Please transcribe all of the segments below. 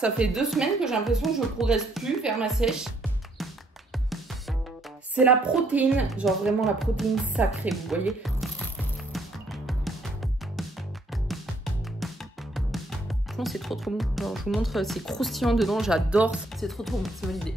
ça fait 2 semaines que j'ai l'impression que je progresse plus vers ma sèche. C'est la protéine, genre vraiment la protéine sacrée, vous voyez. Franchement, c'est trop bon. Genre, je vous montre, c'est croustillant dedans, j'adore. C'est trop bon, c'est validé.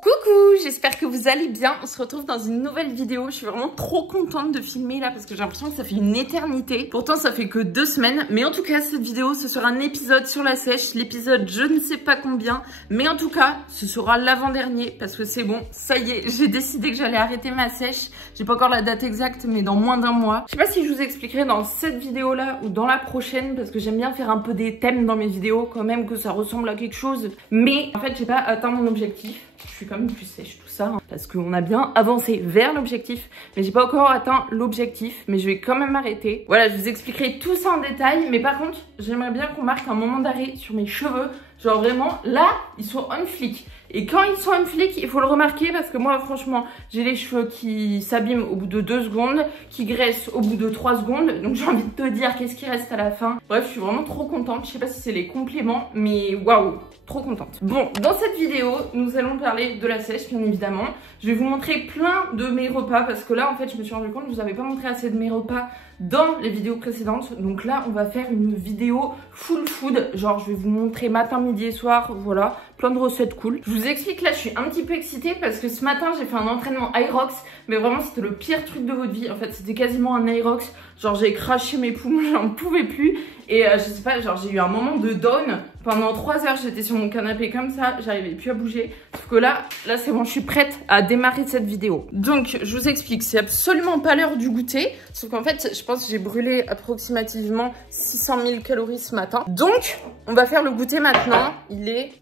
Coucou, j'espère que vous allez bien. On se retrouve dans une nouvelle vidéo. Je suis vraiment trop contente de filmer là parce que j'ai l'impression que ça fait une éternité. Pourtant ça fait que 2 semaines. Mais en tout cas cette vidéo ce sera un épisode sur la sèche. L'épisode je ne sais pas combien. Mais en tout cas ce sera l'avant-dernier parce que c'est bon. Ça y est, j'ai décidé que j'allais arrêter ma sèche. J'ai pas encore la date exacte mais dans moins d'1 mois. Je sais pas si je vous expliquerai dans cette vidéo là ou dans la prochaine parce que j'aime bien faire un peu des thèmes dans mes vidéos quand même que ça ressemble à quelque chose. Mais en fait j'ai pas atteint mon objectif. Je suis quand même plus sèche tout ça hein, parce qu'on a bien avancé vers l'objectif mais j'ai pas encore atteint l'objectif mais je vais quand même arrêter. Voilà, je vous expliquerai tout ça en détail mais par contre j'aimerais bien qu'on marque un moment d'arrêt sur mes cheveux. Genre vraiment là ils sont on flic et quand ils sont on flic il faut le remarquer parce que moi franchement j'ai les cheveux qui s'abîment au bout de 2 secondes, qui graissent au bout de 3 secondes, donc j'ai envie de te dire qu'est-ce qui reste à la fin. Bref, je suis vraiment trop contente, je sais pas si c'est les compléments mais waouh, trop contente. Bon, dans cette vidéo nous allons parler de la sèche bien évidemment. Je vais vous montrer plein de mes repas parce que là en fait je me suis rendu compte que je vous avais pas montré assez de mes repas dans les vidéos précédentes. Donc là on va faire une vidéo full food, genre je vais vous montrer matin, midi et soir, voilà, plein de recettes cool. Je vous explique là, je suis un petit peu excitée parce que ce matin j'ai fait un entraînement Aerox, mais vraiment c'était le pire truc de votre vie. En fait c'était quasiment un Aerox, genre j'ai craché mes poumons, j'en pouvais plus. Et je sais pas, genre j'ai eu un moment de down. Pendant 3 heures j'étais sur mon canapé comme ça, j'arrivais plus à bouger. Sauf que là c'est bon, je suis prête à démarrer cette vidéo. Donc je vous explique, c'est absolument pas l'heure du goûter. Sauf qu'en fait je pense que j'ai brûlé approximativement 600 000 calories ce matin. Donc on va faire le goûter maintenant. Il est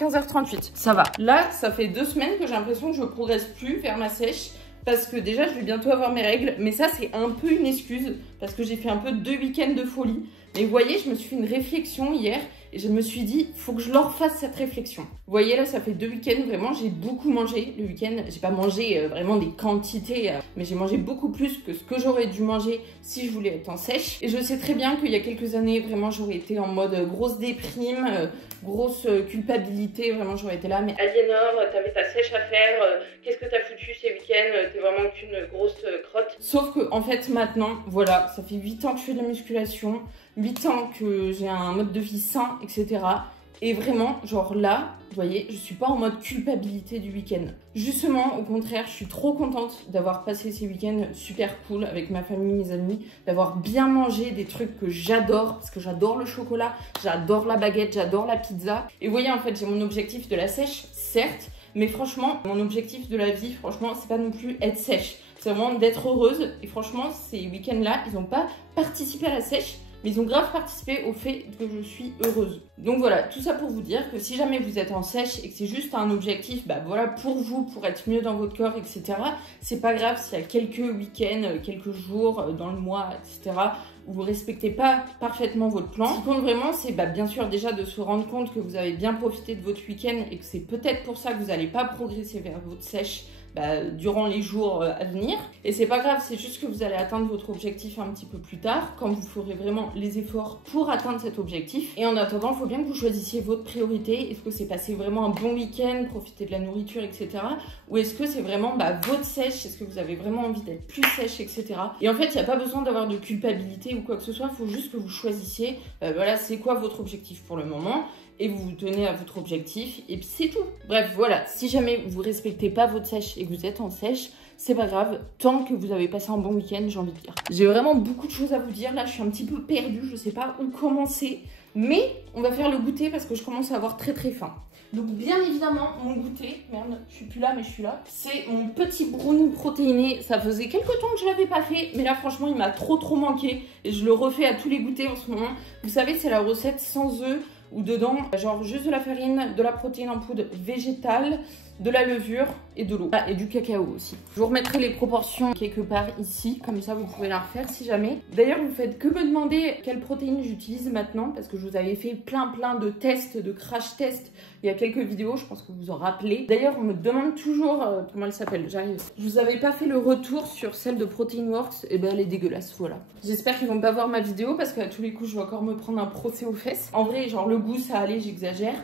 15h38, ça va. Là ça fait 2 semaines que j'ai l'impression que je progresse plus vers ma sèche. Parce que déjà je vais bientôt avoir mes règles. Mais ça c'est un peu une excuse. Parce que j'ai fait un peu 2 week-ends de folie. Mais vous voyez, je me suis fait une réflexion hier. Et je me suis dit, faut que je leur fasse cette réflexion. Vous voyez là, ça fait 2 week-ends, vraiment j'ai beaucoup mangé le week-end. J'ai pas mangé vraiment des quantités, mais j'ai mangé beaucoup plus que ce que j'aurais dû manger si je voulais être en sèche. Et je sais très bien qu'il y a quelques années, vraiment j'aurais été en mode grosse déprime, grosse culpabilité. Vraiment j'aurais été là, mais Aliénor, t'avais ta sèche à faire, qu'est-ce que t'as foutu ces week-ends, t'es vraiment qu'une grosse crotte. Sauf que en fait maintenant, voilà, ça fait 8 ans que je fais de la musculation. 8 ans que j'ai un mode de vie sain, etc. Et vraiment, genre là, vous voyez, je suis pas en mode culpabilité du week-end. Justement, au contraire, je suis trop contente d'avoir passé ces week-ends super cool avec ma famille, mes amis, d'avoir bien mangé des trucs que j'adore, parce que j'adore le chocolat, j'adore la baguette, j'adore la pizza. Et vous voyez, en fait, j'ai mon objectif de la sèche, certes, mais franchement, mon objectif de la vie, franchement, c'est pas non plus être sèche. C'est vraiment d'être heureuse. Et franchement, ces week-ends-là, ils n'ont pas participé à la sèche, mais ils ont grave participé au fait que je suis heureuse. Donc voilà, tout ça pour vous dire que si jamais vous êtes en sèche et que c'est juste un objectif, bah voilà, pour vous, pour être mieux dans votre corps, etc. C'est pas grave s'il y a quelques week-ends, quelques jours dans le mois, etc. où vous respectez pas parfaitement votre plan. Ce qui compte vraiment, c'est bien sûr déjà de se rendre compte que vous avez bien profité de votre week-end et que c'est peut-être pour ça que vous n'allez pas progresser vers votre sèche durant les jours à venir. Et c'est pas grave, c'est juste que vous allez atteindre votre objectif un petit peu plus tard, quand vous ferez vraiment les efforts pour atteindre cet objectif. Et en attendant, il faut bien que vous choisissiez votre priorité. Est-ce que c'est passer vraiment un bon week-end, profiter de la nourriture, etc. Ou est-ce que c'est vraiment votre sèche? Est-ce que vous avez vraiment envie d'être plus sèche, etc. Et en fait, il n'y a pas besoin d'avoir de culpabilité ou quoi que ce soit. Il faut juste que vous choisissiez, voilà, c'est quoi votre objectif pour le moment. Et vous vous tenez à votre objectif et puis c'est tout. Bref, voilà, si jamais vous respectez pas votre sèche et que vous êtes en sèche, c'est pas grave, tant que vous avez passé un bon week-end, j'ai envie de dire. J'ai vraiment beaucoup de choses à vous dire, là je suis un petit peu perdue, je sais pas où commencer, mais on va faire le goûter parce que je commence à avoir très faim. Donc bien évidemment, mon goûter, merde, je suis plus là mais je suis là, c'est mon petit brownie protéiné. Ça faisait quelques temps que je l'avais pas fait, mais là franchement il m'a trop manqué et je le refais à tous les goûters en ce moment. Vous savez, c'est la recette sans œufs, ou dedans, genre juste de la farine, de la protéine en poudre végétale, de la levure et de l'eau. Ah, et du cacao aussi. Je vous remettrai les proportions quelque part ici, comme ça vous pouvez la refaire si jamais. D'ailleurs, vous faites que me demander quelle protéine j'utilise maintenant, parce que je vous avais fait plein de tests, de crash tests il y a quelques vidéos, je pense que vous vous en rappelez. D'ailleurs, on me demande toujours comment elle s'appelle, j'arrive. Je vous avais pas fait le retour sur celle de Protein Works, et ben elle est dégueulasse, voilà. J'espère qu'ils vont pas voir ma vidéo, parce qu'à tous les coups, je vais encore me prendre un procès aux fesses. En vrai, genre le goût, ça allait, j'exagère.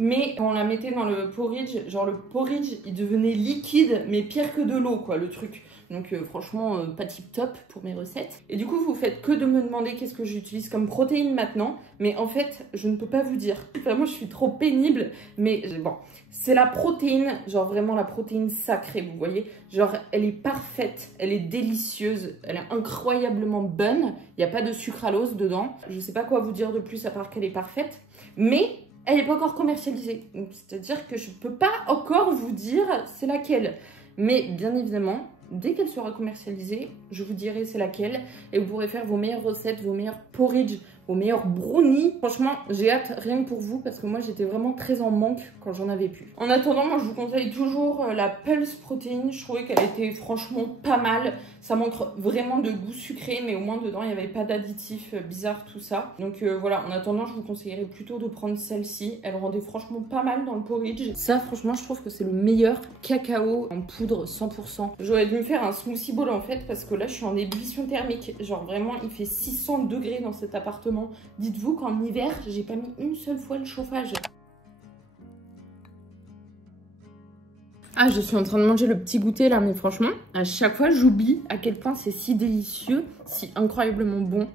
Mais quand on la mettait dans le porridge, genre le porridge, il devenait liquide, mais pire que de l'eau, quoi, le truc. Donc franchement, pas tip top pour mes recettes. Et du coup, vous faites que de me demander qu'est-ce que j'utilise comme protéine maintenant. Mais en fait, je ne peux pas vous dire. Vraiment, je suis trop pénible. Mais bon, c'est la protéine, genre vraiment la protéine sacrée, vous voyez. Genre, elle est parfaite, elle est délicieuse, elle est incroyablement bonne. Il n'y a pas de sucralose dedans. Je ne sais pas quoi vous dire de plus à part qu'elle est parfaite. Mais elle n'est pas encore commercialisée. C'est-à-dire que je ne peux pas encore vous dire c'est laquelle. Mais bien évidemment, dès qu'elle sera commercialisée, je vous dirai c'est laquelle. Et vous pourrez faire vos meilleures recettes, vos meilleurs porridge, vos meilleurs brownies. Franchement, j'ai hâte rien que pour vous parce que moi j'étais vraiment très en manque quand j'en avais plus. En attendant, moi je vous conseille toujours la Pulse Protéine. Je trouvais qu'elle était franchement pas mal. Ça manque vraiment de goût sucré, mais au moins dedans il n'y avait pas d'additifs bizarres, tout ça. Donc voilà, en attendant, je vous conseillerais plutôt de prendre celle-ci. Elle rendait franchement pas mal dans le porridge. Ça, franchement, je trouve que c'est le meilleur cacao en poudre 100%. J'aurais dû me faire un smoothie bowl en fait parce que là je suis en ébullition thermique. Genre vraiment, il fait 600 degrés dans cet appartement. Dites-vous qu'en hiver, j'ai pas mis une seule fois le chauffage. Ah, je suis en train de manger le petit goûter là, mais franchement, à chaque fois, j'oublie à quel point c'est si délicieux, si incroyablement bon.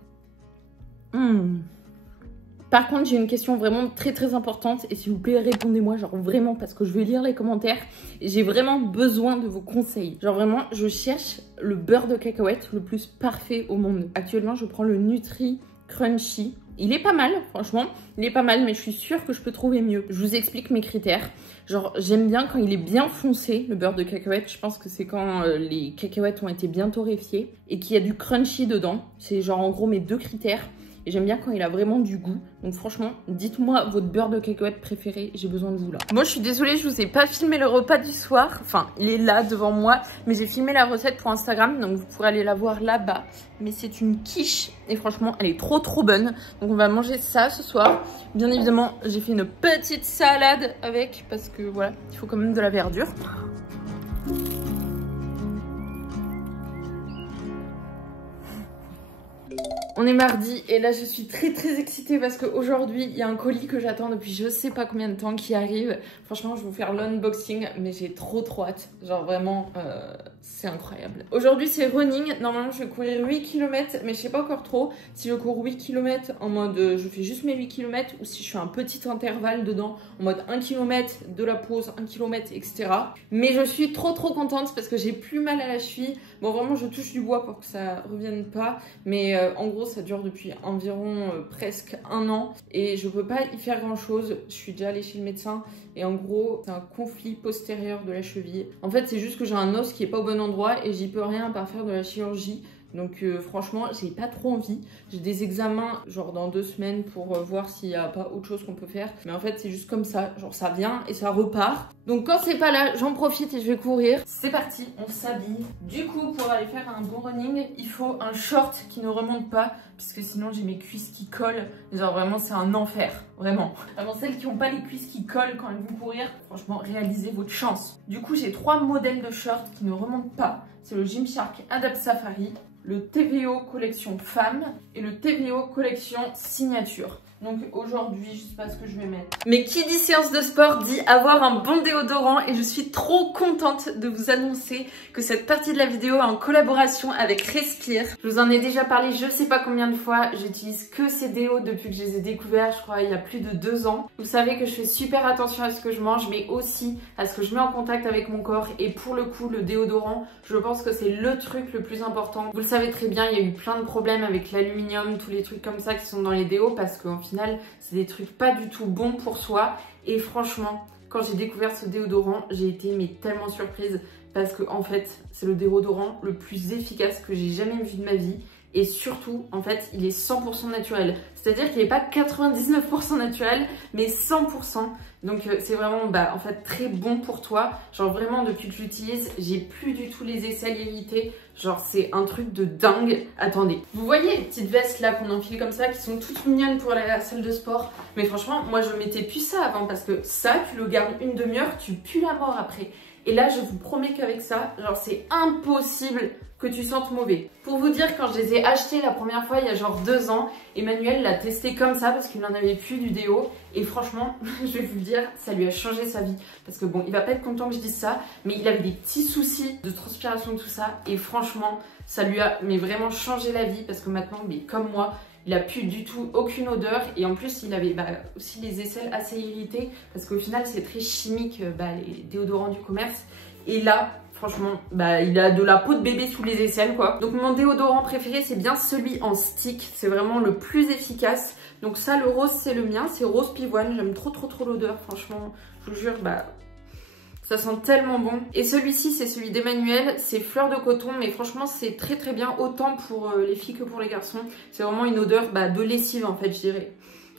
Par contre, j'ai une question vraiment très importante et s'il vous plaît, répondez-moi, genre vraiment, parce que je vais lire les commentaires et j'ai vraiment besoin de vos conseils. Genre vraiment, je cherche le beurre de cacahuète le plus parfait au monde. Actuellement, je prends le Nutri Crunchy. Il est pas mal, franchement, il est pas mal, mais je suis sûre que je peux trouver mieux. Je vous explique mes critères. Genre, j'aime bien quand il est bien foncé, le beurre de cacahuète. Je pense que c'est quand les cacahuètes ont été bien torréfiées et qu'il y a du crunchy dedans. C'est genre en gros mes deux critères. Et j'aime bien quand il a vraiment du goût. Donc franchement, dites-moi votre beurre de cacahuète préféré. J'ai besoin de vous là. Moi, je suis désolée, je vous ai pas filmé le repas du soir. Enfin, il est là devant moi. Mais j'ai filmé la recette pour Instagram. Donc vous pourrez aller la voir là-bas. Mais c'est une quiche. Et franchement, elle est trop bonne. Donc on va manger ça ce soir. Bien évidemment, j'ai fait une petite salade avec. Parce que voilà, il faut quand même de la verdure. On est mardi et là je suis très excitée parce qu'aujourd'hui il y a un colis que j'attends depuis je sais pas combien de temps qui arrive. Franchement, je vais vous faire l'unboxing, mais j'ai trop hâte. Genre vraiment, c'est incroyable. Aujourd'hui c'est running. Normalement je vais courir 8 km, mais je sais pas encore trop si je cours 8 km en mode je fais juste mes 8 km ou si je fais un petit intervalle dedans en mode 1 km de la pause, 1 km, etc. Mais je suis trop contente parce que j'ai plus mal à la cheville. Bon, vraiment je touche du bois pour que ça revienne pas, mais en gros ça dure depuis environ presque 1 an et je peux pas y faire grand chose. Je suis déjà allée chez le médecin et en gros c'est un conflit postérieur de la cheville. En fait c'est juste que j'ai un os qui est pas au bon endroit et j'y peux rien à part faire de la chirurgie. Donc franchement, j'ai pas trop envie. J'ai des examens genre dans 2 semaines pour voir s'il n'y a pas autre chose qu'on peut faire. Mais en fait, c'est juste comme ça. Genre ça vient et ça repart. Donc quand c'est pas là, j'en profite et je vais courir. C'est parti, on s'habille. Du coup, pour aller faire un bon running, il faut un short qui ne remonte pas. Puisque sinon, j'ai mes cuisses qui collent. Genre vraiment, c'est un enfer. Vraiment. Vraiment, celles qui n'ont pas les cuisses qui collent quand elles vont courir, franchement, réalisez votre chance. Du coup, j'ai 3 modèles de shorts qui ne remontent pas. C'est le Gymshark Adapt Safari, le TVO collection femme et le TVO collection signature. Donc aujourd'hui, je sais pas ce que je vais mettre. Mais qui dit séance de sport dit avoir un bon déodorant et je suis trop contente de vous annoncer que cette partie de la vidéo est en collaboration avec Respire. Je vous en ai déjà parlé je sais pas combien de fois, j'utilise que ces déos depuis que je les ai découverts, je crois il y a plus de 2 ans. Vous savez que je fais super attention à ce que je mange mais aussi à ce que je mets en contact avec mon corps et pour le coup le déodorant, je pense que c'est le truc le plus important. Vous le savez très bien, il y a eu plein de problèmes avec l'aluminium, tous les trucs comme ça qui sont dans les déos parce qu'en final c'est des trucs pas du tout bons pour soi et franchement quand j'ai découvert ce déodorant j'ai été mais tellement surprise parce que en fait c'est le déodorant le plus efficace que j'ai jamais vu de ma vie et surtout en fait il est 100% naturel, C'est-à-dire qu'il n'est pas 99% naturel, mais 100%. Donc c'est vraiment en fait très bon pour toi. Genre vraiment depuis que je l'utilise, j'ai plus du tout les aisselles irritées. Genre c'est un truc de dingue. Attendez, vous voyez les petites vestes là qu'on enfile comme ça qui sont toutes mignonnes pour aller à la salle de sport. Mais franchement moi je mettais plus ça avant parce que ça tu le gardes une demi-heure, tu pues la mort après. Et là je vous promets qu'avec ça, genre c'est impossible que tu sentes mauvais. Pour vous dire, quand je les ai achetés la première fois il y a genre 2 ans, Emmanuel l'a testé comme ça parce qu'il n'en avait plus du déo. Et franchement, je vais vous le dire, ça lui a changé sa vie. Parce que bon, il va pas être content que je dise ça, mais il avait des petits soucis de transpiration, tout ça. Et franchement, ça lui a vraiment changé la vie parce que maintenant, comme moi, il a plus du tout aucune odeur. Et en plus, il avait aussi les aisselles assez irritées parce qu'au final, c'est très chimique, les déodorants du commerce. Et là, franchement, il a de la peau de bébé sous les aisselles, quoi. Donc mon déodorant préféré, c'est bien celui en stick. C'est vraiment le plus efficace. Donc ça, le rose, c'est le mien. C'est rose pivoine. J'aime trop l'odeur, franchement. Je vous jure, ça sent tellement bon. Et celui-ci, c'est celui d'Emmanuel. C'est fleur de coton, mais franchement, c'est très bien. Autant pour les filles que pour les garçons. C'est vraiment une odeur de lessive, en fait, je dirais.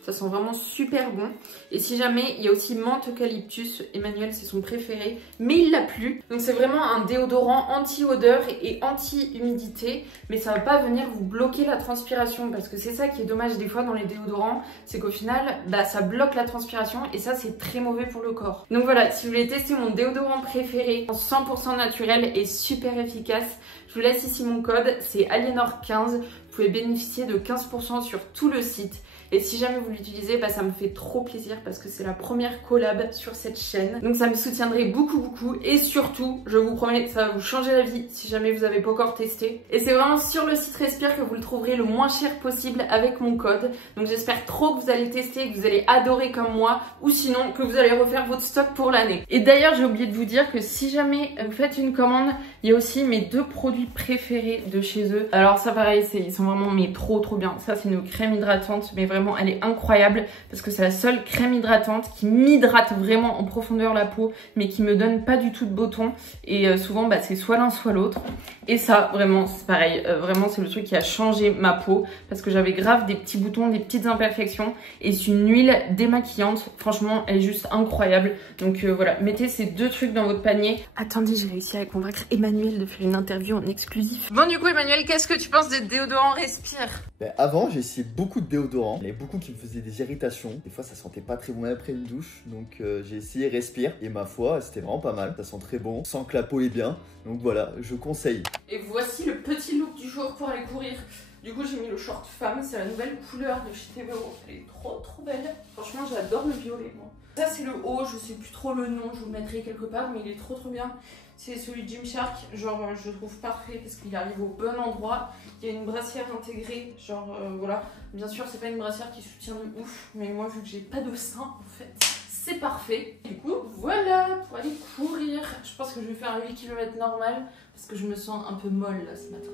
Ça sent vraiment super bon. Et si jamais, il y a aussi menthe eucalyptus. Emmanuel, c'est son préféré. Mais il l'a plus. Donc c'est vraiment un déodorant anti-odeur et anti-humidité. Mais ça va pas venir vous bloquer la transpiration. Parce que c'est ça qui est dommage des fois dans les déodorants. C'est qu'au final, ça bloque la transpiration. Et ça, c'est très mauvais pour le corps. Donc voilà, si vous voulez tester mon déodorant préféré, 100% naturel et super efficace, je vous laisse ici mon code. C'est Aliénor15. Vous pouvez bénéficier de 15% sur tout le site. Et si jamais vous l'utilisez, ça me fait trop plaisir parce que c'est la première collab sur cette chaîne. Donc ça me soutiendrait beaucoup. Et surtout, je vous promets, ça va vous changer la vie si jamais vous n'avez pas encore testé. Et c'est vraiment sur le site Respire que vous le trouverez le moins cher possible avec mon code. Donc j'espère trop que vous allez tester, que vous allez adorer comme moi. Ou sinon, que vous allez refaire votre stock pour l'année. Et d'ailleurs, j'ai oublié de vous dire que si jamais vous faites une commande, il y a aussi mes 2 produits préférés de chez eux. Alors ça pareil, ils sont vraiment trop bien. Ça c'est une crème hydratante, mais vraiment elle est incroyable parce que c'est la seule crème hydratante qui m'hydrate vraiment en profondeur la peau mais qui me donne pas du tout de boutons et souvent c'est soit l'un soit l'autre. Et ça vraiment c'est pareil, vraiment c'est le truc qui a changé ma peau parce que j'avais grave des petits boutons, des petites imperfections et c'est une huile démaquillante, franchement elle est juste incroyable. Donc voilà, mettez ces 2 trucs dans votre panier. Attendez, j'ai réussi à convaincre Emmanuel de faire une interview en exclusif. Bon du coup Emmanuel, qu'est-ce que tu penses des déodorants Respire? Avant j'ai essayé beaucoup de déodorants, il y avait beaucoup qui me faisaient des irritations, des fois ça sentait pas très bon après une douche, donc j'ai essayé Respire et ma foi c'était vraiment pas mal, ça sent très bon, sans que la peau est bien, donc voilà, je conseille. Et voici le petit look du jour pour aller courir. Du coup j'ai mis le short femme, c'est la nouvelle couleur de chez TVO, elle est trop belle. Franchement j'adore le violet moi. Ça c'est le haut, je sais plus trop le nom, je vous le mettrai quelque part mais il est trop bien. C'est celui de Gymshark, genre je le trouve parfait parce qu'il arrive au bon endroit. Il y a une brassière intégrée, genre voilà. Bien sûr c'est pas une brassière qui soutient de ouf, mais moi vu que j'ai pas de sein en fait, c'est parfait. Du coup voilà, pour aller courir, je pense que je vais faire un 8 km normal parce que je me sens un peu molle là ce matin.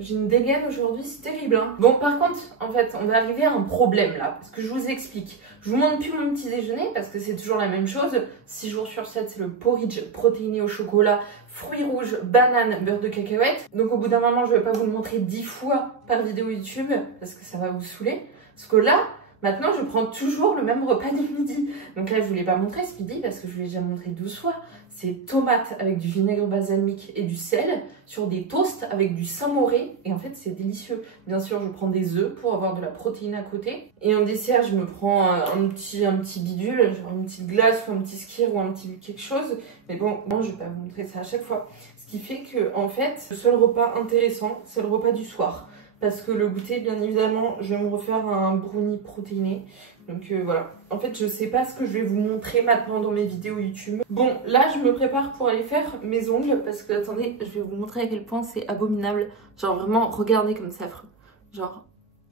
J'ai une dégaine aujourd'hui, c'est terrible hein. Bon par contre, en fait, on va arriver à un problème là, parce que je vous explique. Je vous montre plus mon petit déjeuner, parce que c'est toujours la même chose. 6 jours sur 7, c'est le porridge protéiné au chocolat, fruits rouges, bananes, beurre de cacahuète. Donc au bout d'un moment, je vais pas vous le montrer 10 fois par vidéo YouTube, parce que ça va vous saouler. Parce que là, maintenant, je prends toujours le même repas du midi. Donc là, je ne vous l'ai pas montré ce midi parce que je vous l'ai déjà montré 12 fois. C'est tomates avec du vinaigre balsamique et du sel sur des toasts avec du samouré. Et en fait, c'est délicieux. Bien sûr, je prends des œufs pour avoir de la protéine à côté. Et en dessert, je me prends un petit bidule, genre une petite glace ou un petit skyr ou un petit quelque chose. Mais bon, je ne vais pas vous montrer ça à chaque fois. Ce qui fait que, en fait, le seul repas intéressant, c'est le repas du soir. Parce que le goûter, bien évidemment, je vais me refaire un brownie protéiné. Donc voilà. En fait, je sais pas ce que je vais vous montrer maintenant dans mes vidéos YouTube. Bon, là, je me prépare pour aller faire mes ongles. Parce que, attendez, je vais vous montrer à quel point c'est abominable. Genre, vraiment, regardez comme c'est affreux. Genre,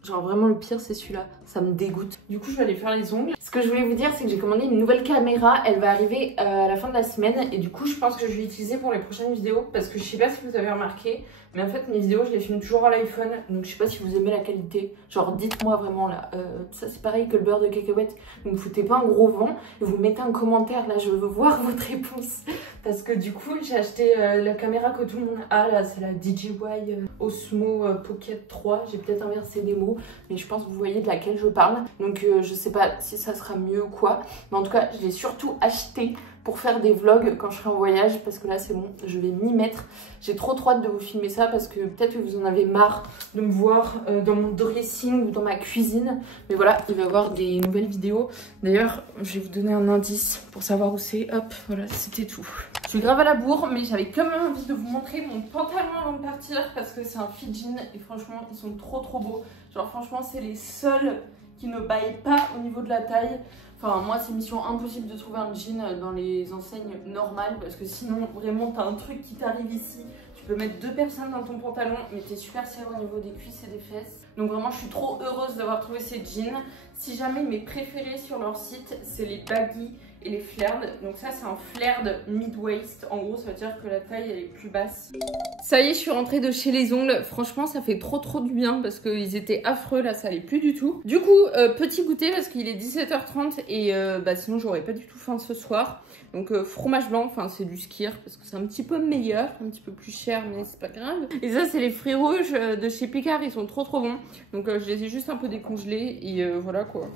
Genre vraiment le pire c'est celui-là, ça me dégoûte. Du coup je vais aller faire les ongles. Ce que je voulais vous dire c'est que j'ai commandé une nouvelle caméra, elle va arriver à la fin de la semaine et du coup je pense que je vais l'utiliser pour les prochaines vidéos parce que je sais pas si vous avez remarqué mais en fait mes vidéos je les filme toujours à l'iPhone donc je sais pas si vous aimez la qualité. Genre dites-moi vraiment là, ça c'est pareil que le beurre de cacahuète, ne me foutez pas un gros vent et vous mettez un commentaire là, je veux voir votre réponse parce que du coup j'ai acheté la caméra que tout le monde a là, c'est la DJI Osmo Pocket 3, j'ai peut-être inversé des mots mais je pense que vous voyez de laquelle je parle donc je sais pas si ça sera mieux ou quoi mais en tout cas je l'ai surtout acheté pour faire des vlogs quand je serai en voyage parce que là c'est bon, je vais m'y mettre. J'ai trop hâte de vous filmer ça parce que peut-être que vous en avez marre de me voir dans mon dressing ou dans ma cuisine. Mais voilà, il va y avoir des nouvelles vidéos. D'ailleurs, je vais vous donner un indice pour savoir où c'est. Hop, voilà, c'était tout. Je suis grave à la bourre, mais j'avais quand même envie de vous montrer mon pantalon avant de partir parce que c'est un fit jean et franchement, ils sont trop beaux. Genre franchement, c'est les seuls qui ne baillent pas au niveau de la taille. Enfin, moi, c'est mission impossible de trouver un jean dans les enseignes normales parce que sinon, vraiment, t'as un truc qui t'arrive ici. Tu peux mettre 2 personnes dans ton pantalon, mais t'es super serré au niveau des cuisses et des fesses. Donc vraiment, je suis trop heureuse d'avoir trouvé ces jeans. Si jamais mes préférés sur leur site, c'est les baggy et les flared. Donc ça, c'est un flared mid-waist. En gros, ça veut dire que la taille, elle est plus basse. Ça y est, je suis rentrée de chez les ongles. Franchement, ça fait trop du bien parce qu'ils étaient affreux. Là, ça allait plus du tout. Du coup, petit goûter parce qu'il est 17h30 et sinon, j'aurais pas du tout faim ce soir. Donc fromage blanc, enfin c'est du Skyr parce que c'est un petit peu meilleur, un petit peu plus cher mais c'est pas grave. Et ça c'est les fruits rouges de chez Picard, ils sont trop bons. Donc je les ai juste un peu décongelés et voilà quoi.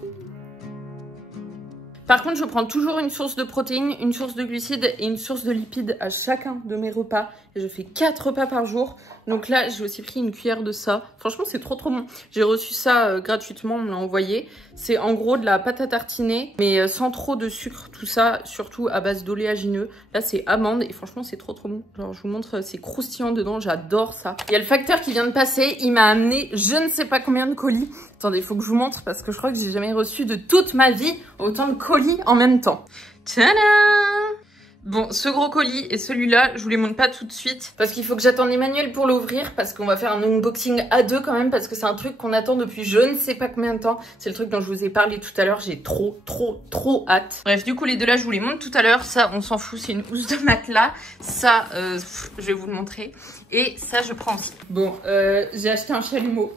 Par contre, je prends toujours une source de protéines, une source de glucides et une source de lipides à chacun de mes repas. Et je fais 4 repas par jour. Donc là, j'ai aussi pris une cuillère de ça. Franchement, c'est trop bon. J'ai reçu ça gratuitement, on me l'a envoyé. C'est en gros de la pâte à tartiner, mais sans trop de sucre, tout ça, surtout à base d'oléagineux. Là, c'est amande et franchement, c'est trop bon. Genre, je vous montre, c'est croustillant dedans, j'adore ça. Il y a le facteur qui vient de passer, il m'a amené je ne sais pas combien de colis. Attendez, il faut que je vous montre parce que je crois que j'ai jamais reçu de toute ma vie autant de colis en même temps. Tadam! Bon, ce gros colis et celui-là, je vous les montre pas tout de suite parce qu'il faut que j'attende Emmanuel pour l'ouvrir parce qu'on va faire un unboxing à 2 quand même parce que c'est un truc qu'on attend depuis je ne sais pas combien de temps. C'est le truc dont je vous ai parlé tout à l'heure, j'ai trop hâte. Bref, du coup les deux là, je vous les montre tout à l'heure. Ça, on s'en fout, c'est une housse de matelas. Ça, je vais vous le montrer. Et ça, je prends aussi. Bon, j'ai acheté un chalumeau.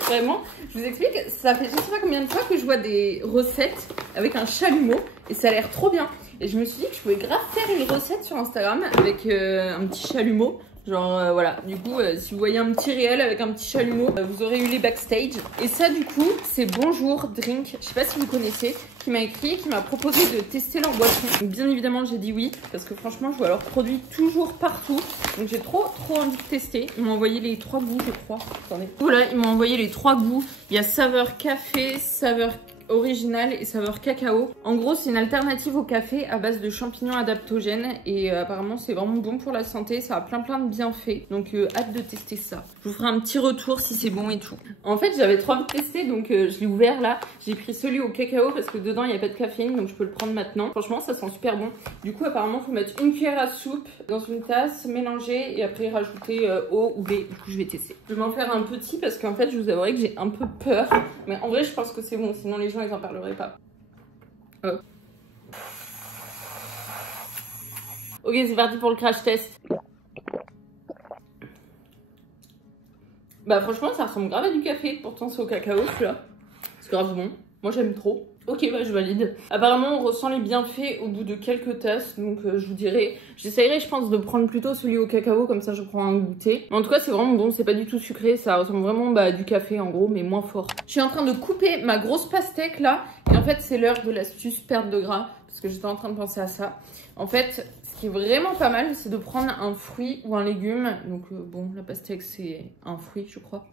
Vraiment, je vous explique, ça fait je sais pas combien de fois que je vois des recettes avec un chalumeau et ça a l'air trop bien. Et je me suis dit que je pouvais grave faire une recette sur Instagram avec un petit chalumeau. Genre voilà, du coup si vous voyez un petit réel avec un petit chalumeau, vous aurez eu les backstage. Et ça du coup c'est Bonjour Drink, je sais pas si vous connaissez, qui m'a écrit, qui m'a proposé de tester leur boisson. Donc, bien évidemment j'ai dit oui, parce que franchement je vois leurs produits toujours partout. Donc j'ai trop envie de tester. Ils m'ont envoyé les 3 goûts je crois. Attendez. Voilà, ils m'ont envoyé les 3 goûts. Il y a saveur café, saveur original et saveur cacao. En gros, c'est une alternative au café à base de champignons adaptogènes et apparemment c'est vraiment bon pour la santé, ça a plein de bienfaits. Donc hâte de tester ça. Je vous ferai un petit retour si c'est bon et tout. En fait, j'avais trop envie de tester donc je l'ai ouvert là. J'ai pris celui au cacao parce que dedans il n'y a pas de caféine donc je peux le prendre maintenant. Franchement, ça sent super bon. Du coup, apparemment, il faut mettre une cuillère à soupe dans une tasse, mélanger et après rajouter eau ou lait. Du coup, je vais tester. Je vais m'en faire un petit parce qu'en fait, je vous avouerai que j'ai un peu peur. Mais en vrai, je pense que c'est bon, sinon les gens ils en parleraient pas. Ok, c'est parti pour le crash test. Bah franchement, ça ressemble grave à du café. Pourtant, c'est au cacao celui-là. C'est grave bon. Moi, j'aime trop. Ok, bah je valide. Apparemment, on ressent les bienfaits au bout de quelques tasses. Donc, je vous dirai. J'essayerai, je pense, de prendre plutôt celui au cacao. Comme ça, je prends un goûter. Mais en tout cas, c'est vraiment bon. C'est pas du tout sucré. Ça ressemble vraiment à du café, en gros, mais moins fort. Je suis en train de couper ma grosse pastèque, là. Et en fait, c'est l'heure de l'astuce perte de gras. Parce que j'étais en train de penser à ça. En fait, ce qui est vraiment pas mal, c'est de prendre un fruit ou un légume. Donc bon, la pastèque, c'est un fruit, je crois.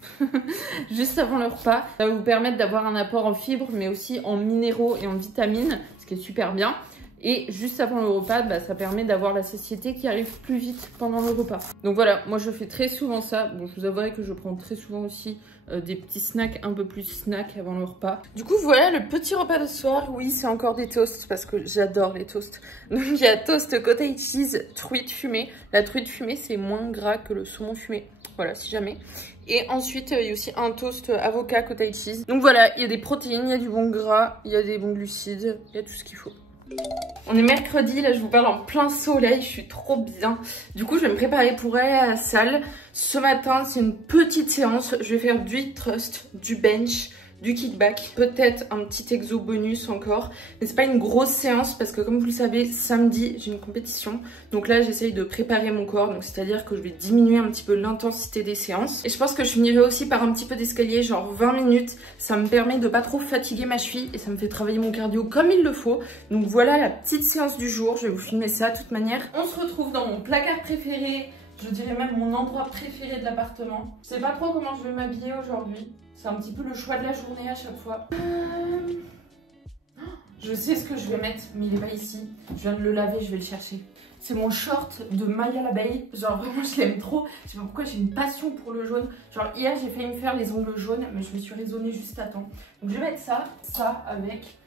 Juste avant le repas. Ça va vous permettre d'avoir un apport en fibres, mais aussi en minéraux et en vitamines, ce qui est super bien. Et juste avant le repas, bah, ça permet d'avoir la satiété qui arrive plus vite pendant le repas. Donc voilà, moi je fais très souvent ça. Bon, je vous avouerai que je prends très souvent aussi des petits snacks, un peu plus snacks avant le repas. Du coup, voilà le petit repas de soir. Oui, c'est encore des toasts parce que j'adore les toasts. Donc il y a toast cottage cheese, truite fumée. La truite fumée, c'est moins gras que le saumon fumé. Voilà, si jamais. Et ensuite, il y a aussi un toast avocat cottage cheese. Donc voilà, il y a des protéines, il y a du bon gras, il y a des bons glucides, il y a tout ce qu'il faut. On est mercredi, là je vous parle en plein soleil, je suis trop bien. Du coup je vais me préparer pour aller à la salle. Ce matin c'est une petite séance, je vais faire du thrust, du bench, du kickback, peut-être un petit exo bonus encore. Mais c'est pas une grosse séance parce que comme vous le savez, samedi j'ai une compétition. Donc là j'essaye de préparer mon corps, donc c'est-à-dire que je vais diminuer un petit peu l'intensité des séances. Et je pense que je finirai aussi par un petit peu d'escalier, genre 20 minutes. Ça me permet de pas trop fatiguer ma cheville et ça me fait travailler mon cardio comme il le faut. Donc voilà la petite séance du jour, je vais vous filmer ça de toute manière. On se retrouve dans mon placard préféré, je dirais même mon endroit préféré de l'appartement. Je sais pas trop comment je vais m'habiller aujourd'hui. C'est un petit peu le choix de la journée à chaque fois. Je sais ce que je vais mettre, mais il est pas ici. Je viens de le laver, je vais le chercher. C'est mon short de Maya l'abeille. Genre vraiment, je l'aime trop. Je sais pas pourquoi j'ai une passion pour le jaune. Genre hier, j'ai failli me faire les ongles jaunes, mais je me suis raisonnée juste à temps. Donc je vais mettre ça avec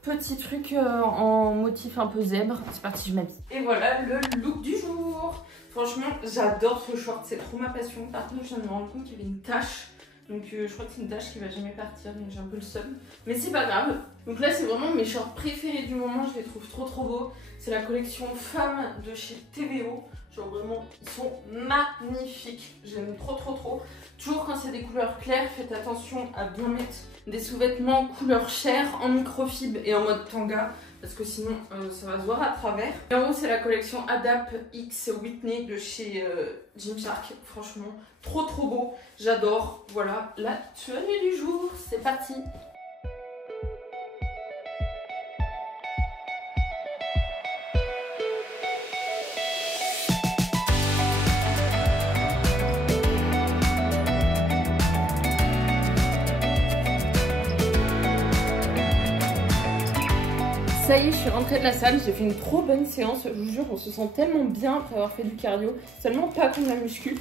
petit truc en motif un peu zèbre. C'est parti, je m'habille. Et voilà le look du jour. Franchement, j'adore ce short, c'est trop ma passion. Par contre, je viens de me rendre compte qu'il y avait une tache. Donc je crois que c'est une tache qui va jamais partir, donc j'ai un peu le seum. Mais c'est pas grave. Donc là c'est vraiment mes shorts préférés du moment, je les trouve trop beaux. C'est la collection Femmes de chez TVO. Genre vraiment, ils sont magnifiques. J'aime trop. Toujours quand c'est des couleurs claires, faites attention à bien mettre des sous-vêtements couleur chair en microfibre et en mode tanga. Parce que sinon ça va se voir à travers. Et en haut c'est la collection Adapt X Whitney de chez Gymshark. Franchement trop beau, j'adore. Voilà la tenue du jour, c'est parti. Ça y est, je suis rentrée de la salle, j'ai fait une trop bonne séance, je vous jure, on se sent tellement bien après avoir fait du cardio, seulement pas comme la muscu.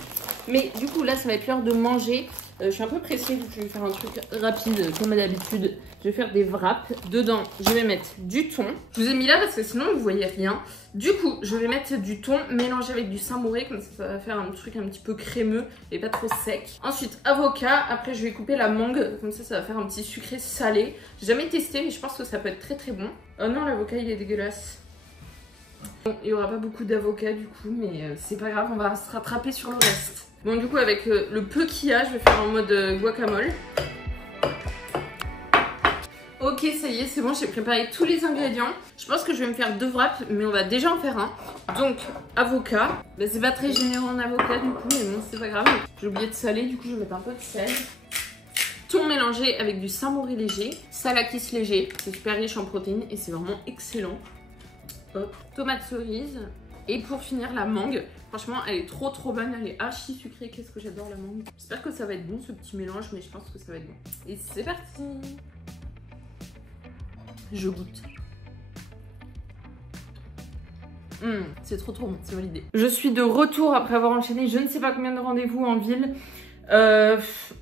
Mais du coup là, ça va être l'heure de manger. Je suis un peu pressée, donc je vais faire un truc rapide comme d'habitude. Je vais faire des wraps. Dedans, je vais mettre du thon. Je vous ai mis là parce que sinon vous voyez rien. Du coup, je vais mettre du thon mélangé avec du samouré, comme ça va faire un truc un petit peu crémeux et pas trop sec. Ensuite, avocat. Après, je vais couper la mangue, comme ça va faire un petit sucré salé. J'ai jamais testé, mais je pense que ça peut être très bon. Oh non, l'avocat il est dégueulasse. Bon, il n'y aura pas beaucoup d'avocat du coup, mais c'est pas grave, on va se rattraper sur le reste. Bon, du coup, avec le peu qu'il y a, je vais faire en mode guacamole. Ok, ça y est, c'est bon, j'ai préparé tous les ingrédients. Je pense que je vais me faire 2 wraps, mais on va déjà en faire un. Donc, avocat. Ben, c'est pas très généreux en avocat du coup, mais bon, c'est pas grave. J'ai oublié de saler, du coup, je vais mettre un peu de sel. Thon mélangé avec du samouré léger. Salakis léger, c'est super riche en protéines et c'est vraiment excellent. Hop, tomate cerise. Et pour finir, la mangue. Franchement, elle est trop bonne, elle est archi sucrée. Qu'est-ce que j'adore la mangue. J'espère que ça va être bon ce petit mélange, mais je pense que ça va être bon. Et c'est parti. Je goûte. C'est trop bon, c'est validé. Je suis de retour après avoir enchaîné je ne sais pas combien de rendez-vous en ville.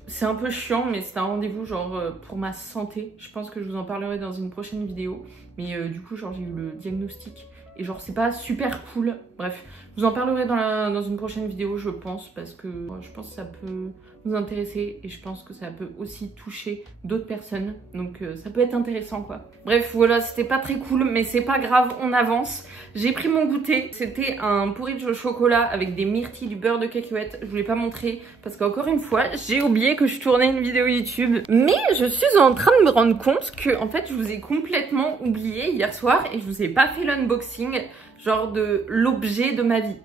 C'est un peu chiant, mais c'est un rendez-vous genre pour ma santé. Je pense que je vous en parlerai dans une prochaine vidéo. Mais du coup, genre j'ai eu le diagnostic. Et genre c'est pas super cool. Bref, je vous en parlerai dans une prochaine vidéo, je pense. Parce que je pense que ça peut vous intéresser. Et je pense que ça peut aussi toucher d'autres personnes. Donc ça peut être intéressant quoi. Bref, voilà, c'était pas très cool. Mais c'est pas grave, on avance. J'ai pris mon goûter. C'était un porridge au chocolat avec des myrtilles, du beurre de cacahuète. Je vous l'ai pas montré parce qu'encore une fois, j'ai oublié que je tournais une vidéo YouTube. Mais je suis en train de me rendre compte que en fait, je vous ai complètement oublié hier soir et je vous ai pas fait l'unboxing genre de l'objet de ma vie.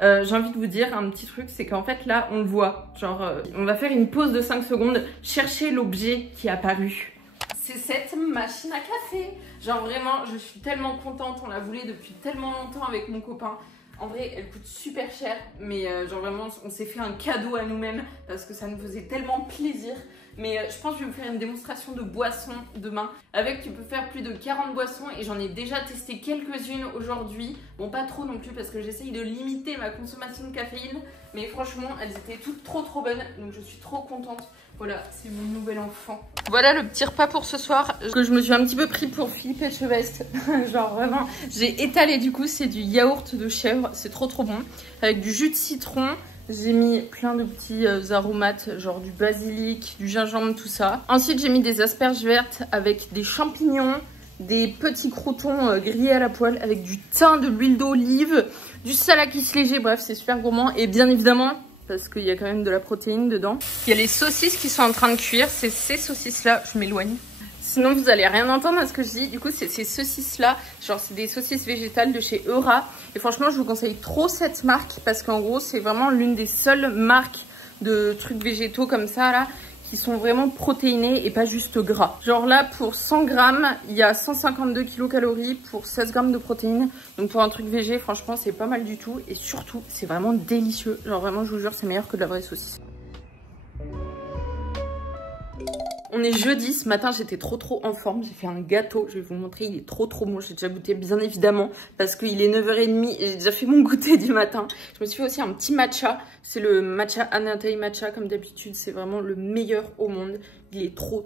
J'ai envie de vous dire un petit truc, c'est qu'en fait là, on le voit. Genre, on va faire une pause de 5 secondes, chercher l'objet qui est apparu. C'est cette machine à café. Genre vraiment, je suis tellement contente. On la voulait depuis tellement longtemps avec mon copain. En vrai, elle coûte super cher. Mais genre vraiment, on s'est fait un cadeau à nous-mêmes parce que ça nous faisait tellement plaisir. Mais je pense que je vais vous faire une démonstration de boissons demain. Avec, tu peux faire plus de 40 boissons et j'en ai déjà testé quelques-unes aujourd'hui. Bon, pas trop non plus parce que j'essaye de limiter ma consommation de caféine. Mais franchement, elles étaient toutes trop bonnes. Donc je suis trop contente. Voilà, c'est mon nouvel enfant. Voilà le petit repas pour ce soir que je me suis un petit peu pris pour Philippe Etchebest. Genre vraiment, j'ai étalé du coup, c'est du yaourt de chèvre. C'est trop bon. Avec du jus de citron. J'ai mis plein de petits aromates, genre du basilic, du gingembre, tout ça. Ensuite, j'ai mis des asperges vertes avec des champignons, des petits croûtons grillés à la poêle avec du thym, de l'huile d'olive, du salakis léger. Bref, c'est super gourmand. Et bien évidemment, parce qu'il y a quand même de la protéine dedans, il y a les saucisses qui sont en train de cuire. C'est ces saucisses-là, je m'éloigne. Sinon, vous allez rien entendre à ce que je dis. Du coup, c'est ces saucisses-là. Genre, c'est des saucisses végétales de chez Eura. Et franchement, je vous conseille trop cette marque parce qu'en gros, c'est vraiment l'une des seules marques de trucs végétaux comme ça, là, qui sont vraiment protéinés et pas juste gras. Genre là, pour 100 grammes, il y a 152 kilocalories pour 16 grammes de protéines. Donc pour un truc végé, franchement, c'est pas mal du tout. Et surtout, c'est vraiment délicieux. Genre vraiment, je vous jure, c'est meilleur que de la vraie saucisse. On est jeudi, ce matin j'étais trop en forme, j'ai fait un gâteau, je vais vous le montrer, il est trop bon, j'ai déjà goûté bien évidemment parce qu'il est 9h30 et j'ai déjà fait mon goûter du matin. Je me suis fait aussi un petit matcha, c'est le matcha Anatai matcha comme d'habitude, c'est vraiment le meilleur au monde. Il est trop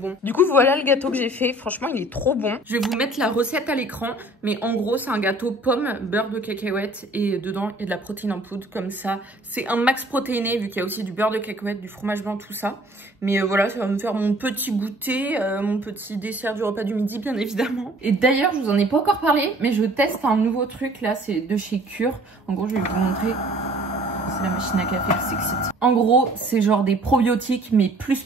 bon. Du coup, voilà le gâteau que j'ai fait. Franchement, il est trop bon. Je vais vous mettre la recette à l'écran. Mais en gros, c'est un gâteau pomme, beurre de cacahuète. Et dedans, il y a de la protéine en poudre comme ça. C'est un max protéiné vu qu'il y a aussi du beurre de cacahuète, du fromage blanc, tout ça. Mais voilà, ça va me faire mon petit goûter, mon petit dessert du repas du midi, bien évidemment. Et d'ailleurs, je vous en ai pas encore parlé, mais je teste un nouveau truc. Là, c'est de chez Cure. En gros, je vais vous montrer... C'est la machine à café Sexit. En gros, c'est genre des probiotiques, mais plus,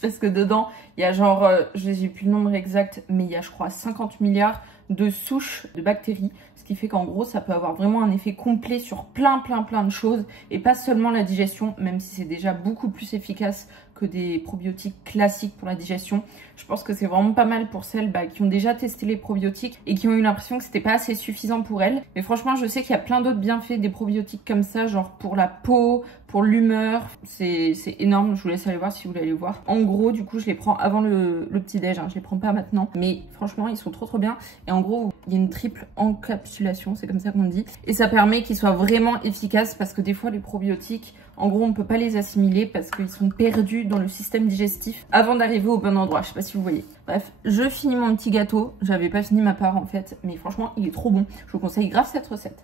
parce que dedans, il y a genre, je n'ai plus le nombre exact, mais il y a, je crois, 50 milliards de souches de bactéries. Ce qui fait qu'en gros, ça peut avoir vraiment un effet complet sur plein de choses et pas seulement la digestion, même si c'est déjà beaucoup plus efficace que des probiotiques classiques pour la digestion. Je pense que c'est vraiment pas mal pour celles qui ont déjà testé les probiotiques et qui ont eu l'impression que c'était pas assez suffisant pour elles. Mais franchement, je sais qu'il y a plein d'autres bienfaits des probiotiques comme ça, genre pour la peau, pour l'humeur. C'est énorme, je vous laisse aller voir si vous voulez aller voir. En gros, du coup, je les prends avant le petit-déj, hein. Je les prends pas maintenant. Mais franchement, ils sont trop bien. Et en gros, il y a une triple encapsulation, c'est comme ça qu'on dit. Et ça permet qu'ils soient vraiment efficaces parce que des fois, les probiotiques, en gros, on peut pas les assimiler parce qu'ils sont perdus dans le système digestif avant d'arriver au bon endroit. Je sais pas si vous voyez. Bref, je finis mon petit gâteau. J'avais pas fini ma part en fait, mais franchement, il est trop bon. Je vous conseille grave cette recette.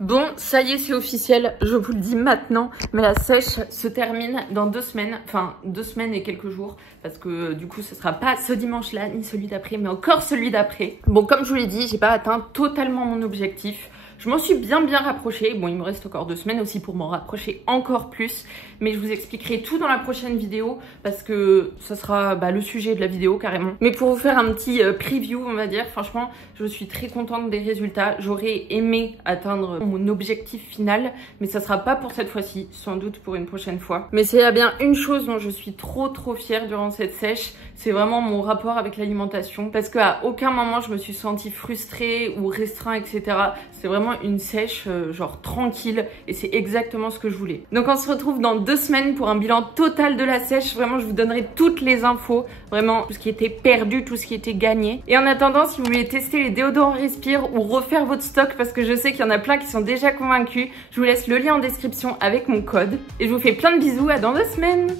Bon, ça y est, c'est officiel, je vous le dis maintenant, mais la sèche se termine dans 2 semaines, enfin 2 semaines et quelques jours, parce que du coup ce sera pas ce dimanche-là, ni celui d'après, mais encore celui d'après. Bon, comme je vous l'ai dit, j'ai pas atteint totalement mon objectif. Je m'en suis bien rapprochée. Bon, il me reste encore 2 semaines aussi pour m'en rapprocher encore plus. Mais je vous expliquerai tout dans la prochaine vidéo parce que ça sera le sujet de la vidéo carrément. Mais pour vous faire un petit preview, on va dire, franchement, je suis très contente des résultats. J'aurais aimé atteindre mon objectif final, mais ça sera pas pour cette fois-ci, sans doute pour une prochaine fois. Mais c'est bien une chose dont je suis trop fière durant cette sèche, c'est vraiment mon rapport avec l'alimentation. Parce qu'à aucun moment je me suis sentie frustrée ou restreinte, etc. C'est vraiment une sèche genre tranquille et c'est exactement ce que je voulais. Donc on se retrouve dans 2 semaines pour un bilan total de la sèche. Vraiment, je vous donnerai toutes les infos, vraiment tout ce qui était perdu, tout ce qui était gagné. Et en attendant, si vous voulez tester les déodorants Respire ou refaire votre stock, parce que je sais qu'il y en a plein qui sont déjà convaincus, je vous laisse le lien en description avec mon code. Et je vous fais plein de bisous, à dans 2 semaines.